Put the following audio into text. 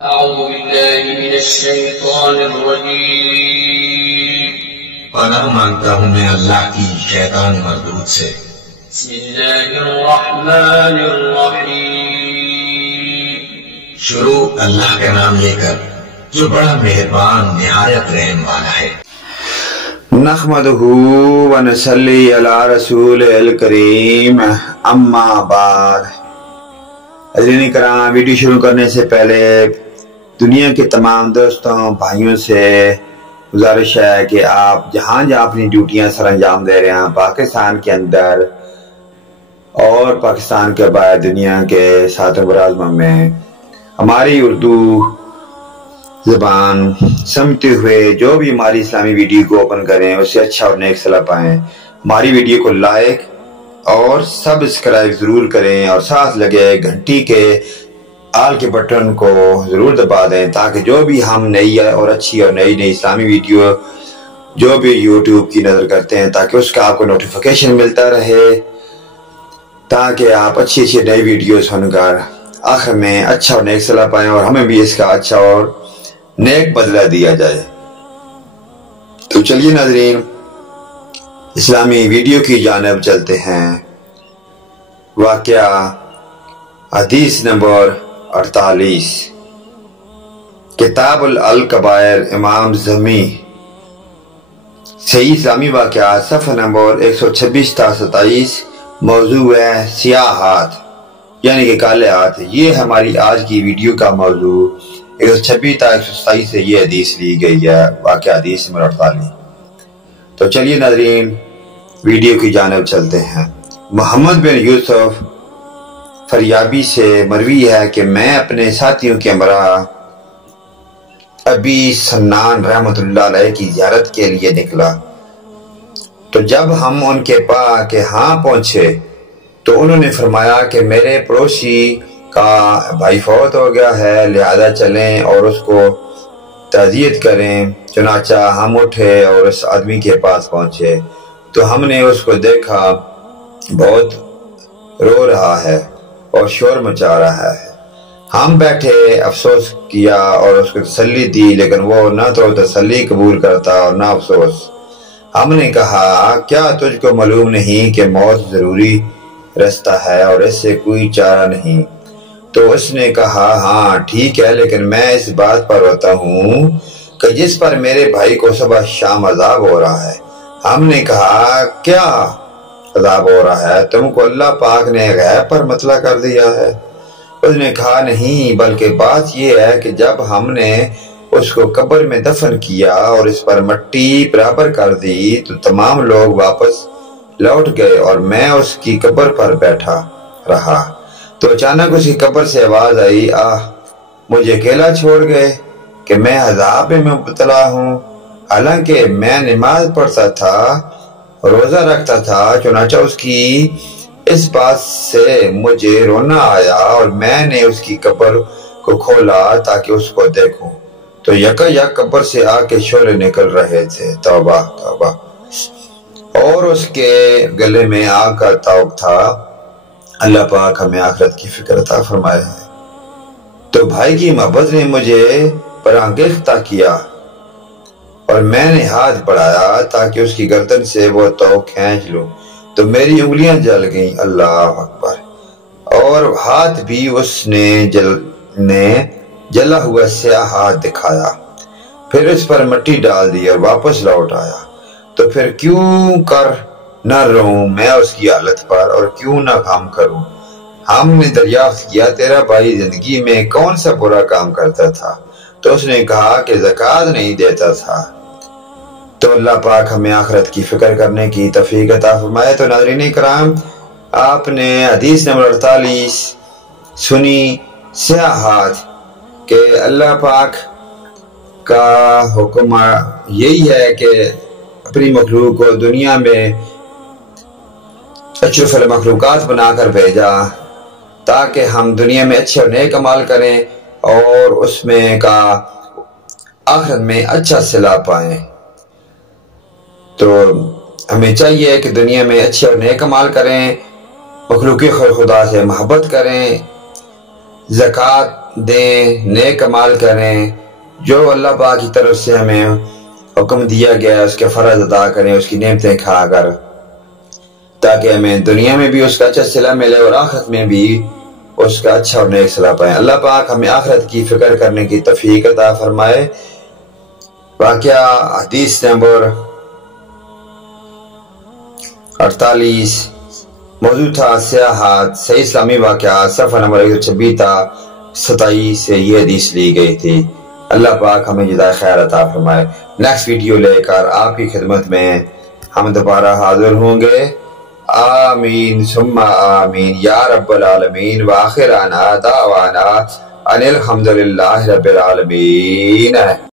أعوذ بالله من الشيطان الرجيم پناہ مانگتا ہوں میں اللہ کی شیطان مردود سے۔ بسم الله الرحمن الرحيم شروع اللہ کے نام لے کر جو بڑا مہربان نہایت رحم والا ہے۔ نحمدہ ونصلی علی رسول الکریم، اما بعد۔ حضرین کرام، ویڈیو شروع کرنے سے پہلے دنیا کے تمام دوستوں بھائیوں سے گزارش ہے کہ آپ جہاں جہاں اپنی ڈیوٹیاں سر انجام دے رہے ہیں، پاکستان کے اندر اور پاکستان کے باہر دنیا کے ساتوں برازموں میں ہماری اردو زبان سمجھتے ہوئے جو بھی ہماری اسلامی ویڈیو کو اوپن کریں اس سے اچھا اور نیک صلاح پائیں۔ ہماری ویڈیو کو لائک اور سبسکرائب ضرور کریں اور ساتھ لگے گھنٹی کے آل کے بٹن کو ضرور دبا دیں تاکہ جو بھی ہم نئی اور اچھی اور نئی اسلامی ویڈیو جو بھی یوٹیوب کی نظر کرتے ہیں تاکہ اس کا آپ کو نوٹیفیکیشن ملتا رہے، تاکہ آپ اچھی نئی ویڈیو سن کر آخر میں اچھا اور نیک صلاح پائیں اور ہمیں بھی اس کا اچھا اور نیک بدلہ دیا جائے۔ تو چلیے ناظرین، اسلامی ویڈیو کی جانب چلتے ہیں۔ واقعہ حدیث نمبر 48، کتاب الکبائر، امام زہمی، صحیح اسلامی واقعات، صفحہ نمبر 126 تا 27۔ موضوع ہے سیاہ ہاتھ یعنی کہ کالے ہاتھ۔ یہ ہماری آج کی ویڈیو کا موضوع 126 تا 127 سے یہ حدیث لی گئی ہے، واقعہ حدیث نمبر 48۔ تو چلیے ناظرین ویڈیو کی جانب چلتے ہیں۔ محمد بن یوسف فریابی سے مروی ہے کہ میں اپنے ساتھیوں کے ہمراہ ابی سنان رحمۃ اللہ علیہ کی زیارت کے لیے نکلا، تو جب ہم ان کے پاس ہاں پہنچے تو انہوں نے فرمایا کہ میرے پڑوسی کا بھائی فوت ہو گیا ہے، لہذا چلیں اور اس کو تعزیت کریں۔ چنانچہ ہم اٹھے اور اس آدمی کے پاس پہنچے تو ہم نے اس کو دیکھا بہت رو رہا ہے اور شور مچا رہا ہے۔ ہم بیٹھے افسوس کیا اور اس کو تسلی دی، لیکن وہ نہ تو تسلی قبول کرتا اور نہ افسوس۔ ہم نے کہا کیا تجھ کو معلوم نہیں کہ موت ضروری رستہ ہے اور اس سے کوئی چارہ نہیں؟ تو اس نے کہا ہاں ٹھیک ہے، لیکن میں اس بات پر روتا ہوں کہ جس پر میرے بھائی کو صبح شام عذاب ہو رہا ہے۔ ہم نے کہا کیا عذاب ہو رہا ہے؟ تم کو اللہ پاک نے غیب پر مطلع کر دیا ہے؟ اس نے کہا نہیں، بلکہ بات یہ ہے کہ جب ہم نے اس کو قبر میں دفن کیا اور اس پر مٹی برابر کر دی تو تمام لوگ واپس لوٹ گئے اور میں اس کی قبر پر بیٹھا رہا، تو اچانک اس کی قبر سے آواز آئی، آہ مجھے اکیلا چھوڑ گئے کہ میں عذاب میں مبتلا ہوں، حالانکہ میں نماز پڑھتا تھا، روزہ رکھتا تھا۔ چنانچہ اس کی اس بات سے مجھے رونا آیا اور میں نے اس کی قبر کو کھولا تاکہ اس کو دیکھوں، تو یکا یک قبر سے آ کے شعلے نکل رہے تھے۔ توبہ توبہ! اور اس کے گلے میں آگ کا طوق تھا۔ اللہ پاک ہمیں آخرت کی فکر عطا فرمائے۔ تو بھائی کی محبت نے مجھے پرانگیختہ کیا اور میں نے ہاتھ بڑھایا تاکہ اس کی گردن سے وہ طوق کھینچ لوں، تو میری انگلیاں جل گئیں۔ اللہ اکبر! اور ہاتھ بھی اس نے جلا ہوا سیاہ ہاتھ دکھایا، پھر اس پر مٹی ڈال دی اور واپس لوٹ آیا۔ تو پھر کیوں کر نہ رہوں میں اس کی حالت پر اور کیوں نہ غم کروں؟ ہم نے دریافت کیا تیرا بھائی زندگی میں کون سا برا کام کرتا تھا؟ تو اس نے کہا کہ زکوٰۃ نہیں دیتا تھا۔ تو اللہ پاک ہمیں آخرت کی فکر کرنے کی توفیق عطا فرمائے۔ تو ناظرین کرام، آپ نے حدیث نمبر 48 سنی، سیاہ ہاتھ، کہ اللہ پاک کا حکم یہی ہے کہ اپنی مخلوق کو دنیا میں اشرف المخلوقات بنا کر بھیجا تاکہ ہم دنیا میں اچھے اور نیک عمل کریں اور اس میں کا آخرت میں اچھا صلہ پائیں۔ تو ہمیں چاہیے کہ دنیا میں اچھے اور نیک عمل کریں، مخلوق خدا سے محبت کریں، زکوٰۃ دیں، نیک عمال کریں، جو اللہ پاک کی طرف سے ہمیں حکم دیا گیا ہے اس کے فرض ادا کریں، اس کی نعمتیں کھا کر، تاکہ ہمیں دنیا میں بھی اس کا اچھا صلہ ملے اور آخرت میں بھی اس کا اچھا اور نیک صلہ پائیں۔ اللہ پاک ہمیں آخرت کی فکر کرنے کی توفیق عطا فرمائے۔ واقعہ حدیث نمبر 48، موضوع تھا سیاحت، صحیح اسلامی واقعات، صفحہ نمبر 126 تا 27 سے یہ حدیث لی گئی تھی۔ اللہ پاک ہمیں جزائے خیر عطا فرمائے۔ نیکسٹ ویڈیو لے کر آپ کی خدمت میں ہم دوبارہ حاضر ہوں گے۔ آمین ثم آمین یا رب العالمین، وآخر دعوانا ان الحمدللہ رب العالمین۔